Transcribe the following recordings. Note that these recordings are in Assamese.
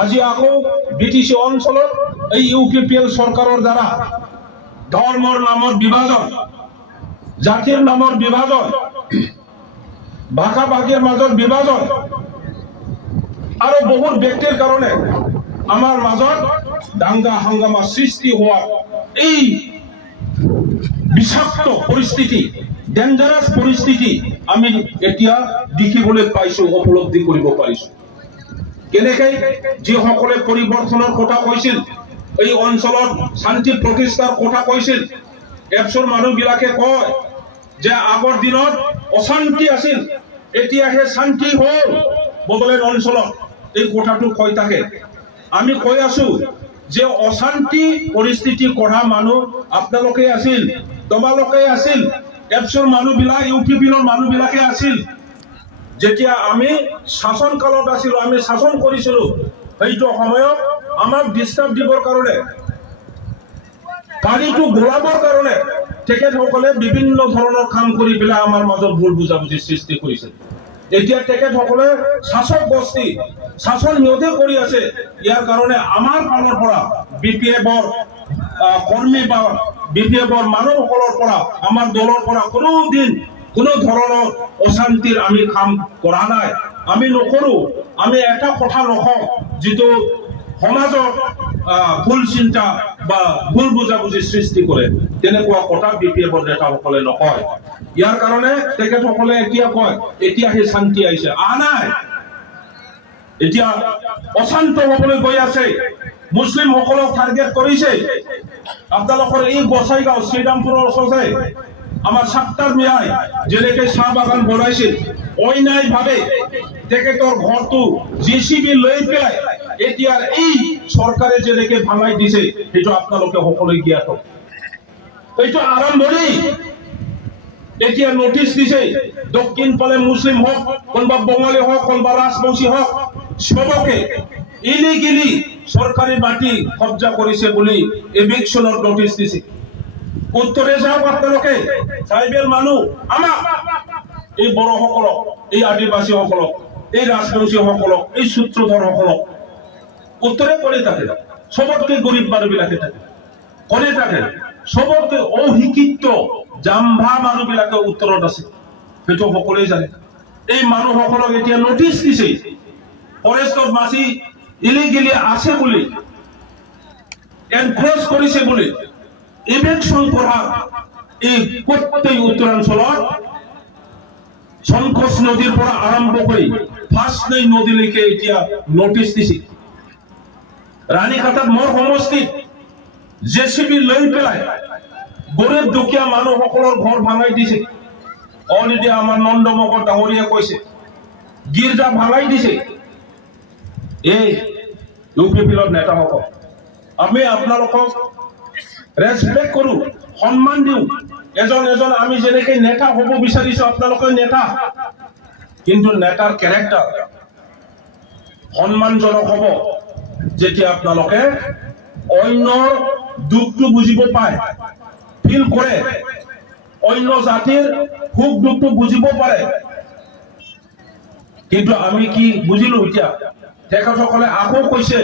আজি আকৌ BTC অঞ্চলত এই UPPL চৰকাৰৰ দ্বাৰা ধৰ্মৰ নামত বিভাজন, জাতিৰ নামত বিভাজন, ভাষা ভাষীৰ মাজত বিভাজন আৰু বহুত ব্যক্তিৰ কাৰণে আমাৰ মাজত দাঙ্গা হাঙ্গামা সৃষ্টি হোৱা এই বিষাক্ত পৰিস্থিতি, ডেঞ্জাৰাছ পৰিস্থিতি আমি এতিয়া দেখিবলৈ পাইছো, উপলব্ধি কৰিব পাৰিছো। কেনেকৈ যিসকলে পৰিৱৰ্তনৰ কথা কৈছিল, এই অঞ্চলত শান্তি প্ৰতিষ্ঠাৰ কথা কৈছিল, এপছৰ মানুহবিলাকে কয় যে আগৰ দিনত অশান্তি আছিল, এতিয়া হে শান্তি হ'ল বদলেন অঞ্চলত, এই কথাটো কৈ থাকে। আমি কৈ আছো যে অশান্তি পৰিস্থিতি কৰা মানুহ আপোনালোকে আছিল, তোমালোকে আছিল, এপছৰ মানুহবিলাক, UPPLৰ মানুহবিলাকে আছিল। যেতিয়া আমি শাসন কালত আছিল, আমি শাসন কৰিছিলো, সেইটো সময়ত আমাক ডিস্টাৰ্ব দিবৰ কাৰণে, পানীটো ঘূৰাবৰ কাৰণে তেখেতসকলে বিভিন্ন ধৰণৰ কাম কৰি পেলাই আমাৰ মাজত ভুল বুজাবুজি সৃষ্টি কৰিছিল। এতিয়া তেখেতসকলে শাসক গোষ্ঠী শাসন সিহঁতে কৰি আছে। ইয়াৰ কাৰণে আমাৰ ফালৰ পৰা BPFৰ কৰ্মী বা BPFৰ মানুহসকলৰ পৰা, আমাৰ দলৰ পৰা কোনোদিন কোনো ধৰণৰ অশান্তিৰ আমি কাম কৰা নাই, আমি নকৰো। আমি এটা কথা নকওঁ যিটো সমাজত ভুল চিন্তা বা ভুল বুজাবুজি সৃষ্টি কৰে, তেনেকুৱা কথা BPFৰ নেতাসকলে নকয়। ইয়াৰ কাৰণে তেখেতসকলে এতিয়া কয় এতিয়া সেই শান্তি আহিছে, নাই, এতিয়া অশান্ত হবলৈ গৈ আছে। মুছলিম সকলক টাৰ্গেট কৰিছে। আপোনালোকৰ এই গোসাইগাঁও শ্ৰীৰামপুৰৰ ওচৰতে আমাৰ সাত্তাৰ মিয়াই যেনেকে চাহ বাগান বনাইছিল, অন্যায়ভাৱে তেখেতৰ ঘৰটো JCB লৈ পেলাই এতিয়া এই চৰকাৰে যেনেকে ভাঙাই দিছে, সেইটো আপোনালোকে সকলোৱে জ্ঞাত। এইটো আৰম্ভণি। এতিয়া নোটিশ দিছে, দক্ষিণ ফালে মুছলিম হওক, কোনোবা বঙালী হওক, কোনোবা ৰাজবংশী হওক, সবকে ইলিগেলি সরকারি মাটি কবজা করেছে বলে এভিকশনের নোটিশ দিছে। উত্তরে যাওক আপনালোকে, ট্রাইবেল মানুষ আমার এই বড় সকলক, এই আদিবাসী সকলক, এই রাজবংশী সকলক, এই সূত্রধর সকলক উত্তরে করে থাকে। সবতকে গরিব মানুহবিলাকে থাকে, করে থাকে। সবতকে অশিক্ষিত জাম্ভা মানুহবিলাকে উত্তৰত আছে, সেইটো সকলোৱে জানে। এই মানুহসকলক এতিয়া নোটিশ দিছে, ফৰেষ্টত মাছি ইলিগেলি আছে বলে, এনক্ৰোচ কৰিছে বলে ইভেকশন কৰা এই গোটেই উত্তৰাঞ্চলত সংকোচ নদীৰ পৰা আৰম্ভ কৰি ফাঁচনৈ নদীলৈকে এতিয়া নোটিশ দিছে। ৰাণীখাটত মোৰ সমষ্টিত JCB লৈ পেলাই গৰীব দুখীয়া মানুহসকলৰ ঘৰ ভাঙাই দিছে। অলৰেডি আমাৰ নন্দমকৰ ডাঙৰীয়া কৈছে গীৰ্জা ভাঙাই দিছে। এই UPPLৰ নেতাসকল, আমি আপোনালোকক ৰেসপেক্ট কৰো, সম্মান দিওঁ। এজন এজন আমি যেনেকে নেতা হ'ব বিচাৰিছো, আপোনালোকে নেতা, কিন্তু নেতাৰ ক্যাৰেক্টাৰ সম্মানজনক হ'ব যেতিয়া আপোনালোকে অন্যৰ দুখটো বুজিব পায়, ফিল কৰে, অন্য জাতিৰ সুখ দুখটো বুজিব পাৰে। কিন্তু আমি কি বুজিলো এতিয়া? তেখেতসকলে আকৌ কৈছে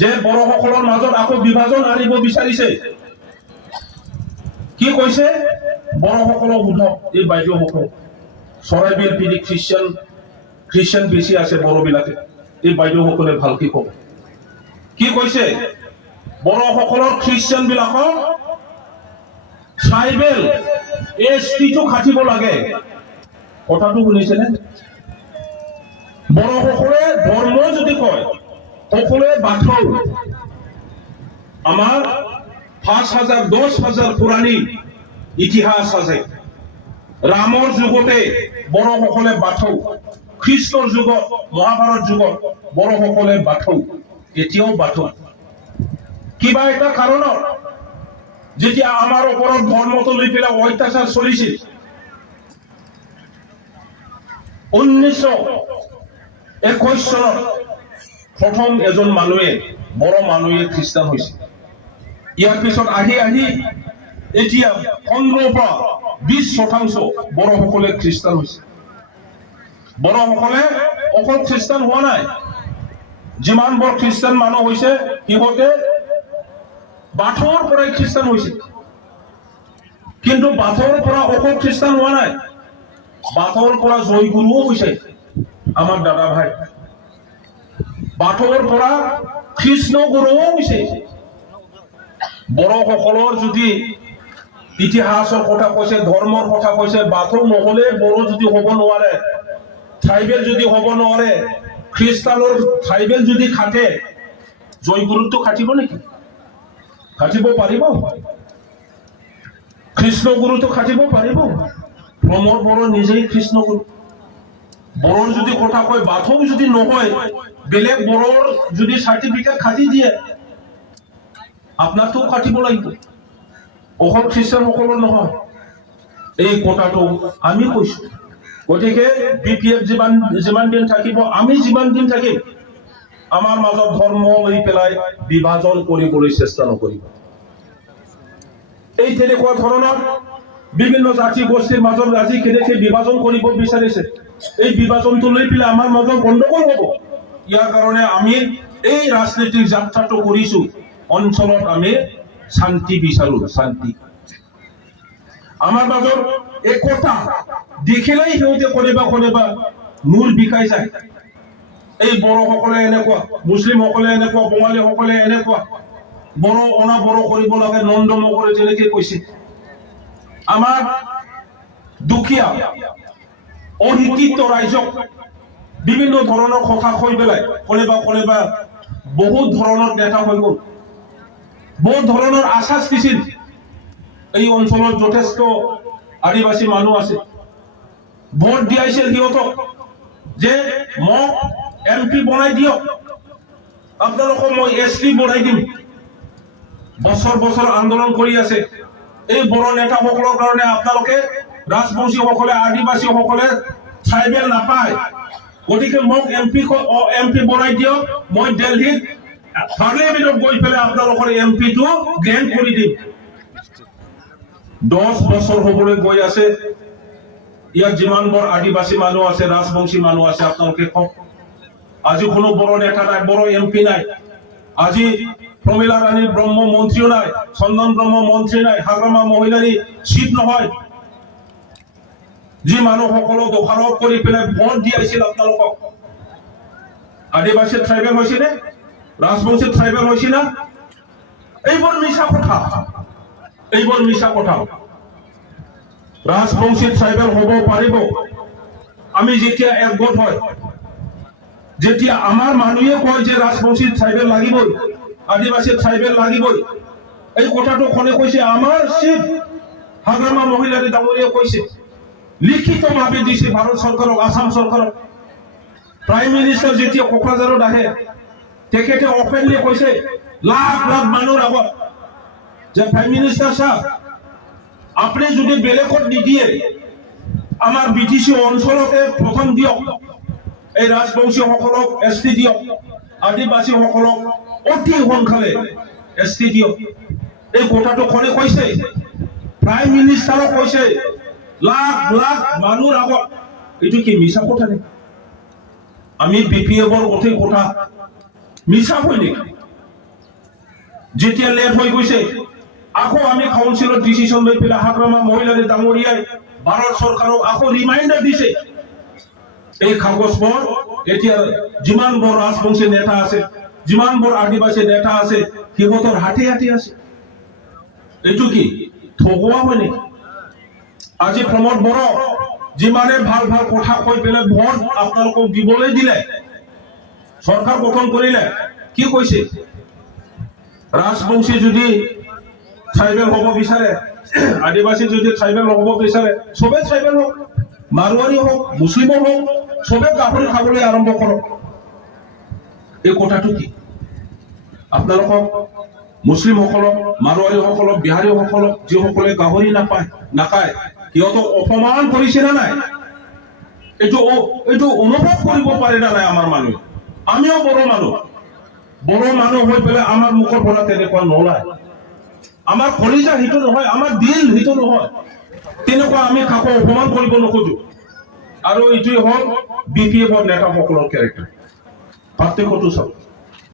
যে বড়োসকলৰ মাজত আকৌ বিভাজন আনিব বিচাৰিছে। কি কৈছে? বড়োসকলক সোধক, এই বাইদেউসকল, চৰাইবিল পিনি খ্ৰীষ্টিয়ান বেছি আছে বড়োবিলাকে, এই বাইদেউসকলে ভালকে কব। কি কৈছে? বড়োসকলৰ খ্ৰীষ্টিয়ান বিলাকক ট্ৰাইবেল STটো খাটিব লাগে। কথাটো শুনিছেনে? বড়োসকলে ধৰ্ম যদি কয়, সকলোৱে বাথৌ, আমাৰ 5000 10,000 পুৰণি ইতিহাস আছে। ৰামৰ যুগতে বড়োসকলে বাথৌ, খ্ৰীষ্টৰ যুগত, মহাভাৰত যুগত বড়োসকলে বাথৌ, এতিয়াও বাথৌ। কিবা এটা কাৰণত যেতিয়া আমাৰ ওপৰত ধৰ্মটো লৈ পেলাই অত্যাচাৰ চলিছিল, 1921 চনত প্ৰথম এজন মানুহে, বড়ো মানুহে খ্ৰীষ্টান হৈছিল। ইয়াৰ পিছত আহি আহি এতিয়া 15 পৰা 20% বড়োসকলে খ্ৰীষ্টান হৈছে। বড়োসকলে অকল খ্ৰীষ্টান হোৱা নাই, যিমান বৰ খ্ৰীষ্টান মানুহ হৈছে সিহঁতে বাথৌৰ পৰাই খ্ৰীষ্টান হৈছে, কিন্তু বাথৌৰ পৰা অকল খ্ৰীষ্টান হোৱা নাই, বাথৌৰ পৰা জয়গুৰুও হৈছে আমাৰ দাদা ভাই, বাথৌৰ পৰা কৃষ্ণ গুৰুও হৈছে। বড়োসকলৰ যদি ইতিহাসৰ কথা কৈছে, ধৰ্মৰ কথা কৈছে, বাথৌ নহলে বড়ো যদি হ'ব নোৱাৰে, ট্ৰাইবেল যদি হ'ব নোৱাৰে, খ্ৰীষ্টানৰ ট্ৰাইবেল যদি খাটে, জয়গুৰুটো খাটিব নেকি? খাটিব পাৰিব? কৃষ্ণ গুৰুটো খাটিব পাৰিব? প্ৰমোদ বড়ো নিজেই কৃষ্ণ গুৰু। বড়োৰ যদি কথা কয়, বাথৌ যদি নহয়, বেলেগ বড়োৰ যদি চাৰ্টিফিকেট খাটি দিয়ে, আপোনাৰটো খাটিব লাগিব, অকল খ্ৰীষ্টানসকলৰ নহয়। এই কথাটো আমি কৈছো। গতিকে BPF যিমান দিন থাকিব, আমি যিমান দিন থাকিম, আমাৰ মাজত ধৰ্ম লৈ পেলাই বিভাজন কৰিবলৈ চেষ্টা নকৰিব। এই তেনেকুৱা ধৰণৰ বিভিন্ন জাতি গোষ্ঠীৰ মাজত আজি কেনেকৈ বিভাজন কৰিব বিচাৰিছে, এই বিভাজনটো লৈ পেলাই আমাৰ মাজত গণ্ডগোল হ'ব। ইয়াৰ কাৰণে আমি এই ৰাজনীতিক যাত্ৰাটো কৰিছো, অঞ্চলত আমি শান্তি বিচাৰো, শান্তি। আমাৰ মাজত একতা দেখিলেই সিহঁতে কোনোবা মূৰ বিকাই যায়। এই বড়োসকলে এনেকুৱা, মুছলিমসকলে এনেকুৱা, বঙালীসকলে এনেকুৱা, বড়ো অনা বড়ো কৰিব লাগে, নন্দমকৰে যেনেকে কৈছে। আমাৰ দুখীয়া অশিক্ষিত ৰাইজক বিভিন্ন ধৰণৰ কথা কৈ পেলাই কোনোবা বহুত ধৰণৰ নেতা হৈ গ'ল, বহুত ধৰণৰ আশ্বাস দিছিল। এই অঞ্চলত যথেষ্ট আদিবাসী মানুহ আছে, ভোট দিয়াইছিল সিহঁতক যে মোক MP বনাই দিয়ক, আপোনালোকক মই ST বনাই দিম। বছৰ বছৰ আন্দোলন কৰি আছে। এই বড়ো নেতাসকলৰ কাৰণে আপোনালোকে ৰাজবংশীসকলে, আদিবাসীসকলে ট্ৰাইবেল নাপায়, গতিকে মোক MP বনাই দিয়ক, মই দিল্লীত পাৰ্লিয়ামেণ্টত গৈ পেলাই আপোনালোকৰ MP-টো গ্ৰেণ্ট কৰি দিম। 10 বছৰ হ'বলৈ গৈ আছে। ইয়াত যিমান বৰ আদিবাসী মানুহ আছে, ৰাজবংশী মানুহ আছে, আপোনালোকে কওক, আজি কোনো বড়ো নেতা নাই, বড়ো MP নাই। আজি প্ৰমীলা ৰাণী ব্ৰহ্ম মন্ত্ৰীও নাই, চন্দন ব্ৰহ্ম মন্ত্ৰী নাই, হাগ্ৰামা মহিলাৰী চিফ নহয়। যি মানুহসকলক দোষাৰোপ কৰি পেলাই ভোট দিয়াইছিল আপোনালোকক, আদিবাসী ট্ৰাইবেল হৈছিলে, ৰাজবংশী ট্ৰাইবেল হৈছিল। এইবোৰ মিছা কথা, এইবোৰ মিছা কথা। ৰাজবংশী ট্ৰাইবেল হ'ব পাৰিব আমি যেতিয়া একগোট হয়, যেতিয়া আমাৰ মানুহে কয় যে ৰাজবংশী ট্ৰাইবেল লাগিবই, আদিবাসী ট্ৰাইবেল লাগিবই। এই কথাটো কোনে কৈছে? আমাৰ চিফ হাগ্ৰামা মহিলাৰী ডাঙৰীয়াই কৈছে, লিখিতভাৱে দিছে ভাৰত চৰকাৰক, আসাম চৰকাৰক। প্ৰাইম মিনিষ্টাৰ যেতিয়া কোকৰাঝাৰত আহে, তেখেতে অপেনলি কৈছে লাখ লাখ মানুহৰ আগত যে প্ৰাইম মিনিষ্টাৰ সাহেব, আপুনি যদি বেলেগত নিদিয়ে, আমাৰ BTC অঞ্চলতে প্ৰথম দিয়ক, এই ৰাজবংশীসকলক ST দিয়ক, আদিবাসীসকলক অতি সোনকালে ST দিয়ক। এই কথাটো কোনে কৈছে? প্ৰাইম মিনিষ্টাৰক কৈছে, লাখ লাখ মানুহৰ আগত। এইটো কি মিছা কথা নেকি? আমি BPF-ৰ গোটেই কথা মিছা হয় নেকি? যেতিয়া লেট হৈ গৈছে, আকৌ আমি কাউন্সিলত ডিচিশন লৈ পেলাই হাগ্ৰামা মহিলাৰী ডাঙৰীয়াই ভাৰত চৰকাৰক আকৌ ৰিমাইণ্ডাৰ দিছে। এই কাগজবোৰ এতিয়া যিমান বৰ ৰাজবংশী নেতা আছে, যিমান বৰ আদিবাসী নেতা আছে, সিহঁতৰ হাতে হাতে আছে। এইটো কি ঠগোৱা হয় নেকি? আজি প্ৰমোদ বড়ো যিমানে ভাল ভাল কথা কৈ পেলাই ভোট আপোনালোকক দিবলৈ দিলে, চৰকাৰ গঠন কৰিলে, কি কৈছে? ৰাজবংশী যদি ট্ৰাইবেল হ'ব বিচাৰে, আদিবাসী যদি ট্ৰাইবেল হ'ব বিচাৰে, চবে ট্ৰাইবেল হওক, মাৰোৱাৰী হওক, মুছলিম হওক, চবে গাহৰি খাবলৈ আৰম্ভ কৰক। এই কথাটো কি? আপোনালোকক মুছলিমসকলক, মাৰোৱাৰীসকলক, বিহাৰীসকলক, যিসকলে গাহৰি নাখায়, সিহঁতক অপমান কৰিছে না নাই? এইটো অনুভৱ কৰিব পাৰে না নাই আমাৰ মানুহে? আমিও বড়ো মানুহ হৈ পেলাই আমাৰ মুখৰ পৰা তেনেকুৱা নোলায়। আমাৰ কলিজা সেইটো নহয়, আমাৰ দিল সেইটো নহয়, তেনেকুৱা আমি কাকো অপমান কৰিব নোখোজো। আৰু এইটোৱে হ'ল BPF-ৰ নেতাসকলৰ কেৰেক্টাৰ। পাৰ্থক্যটো চাওক।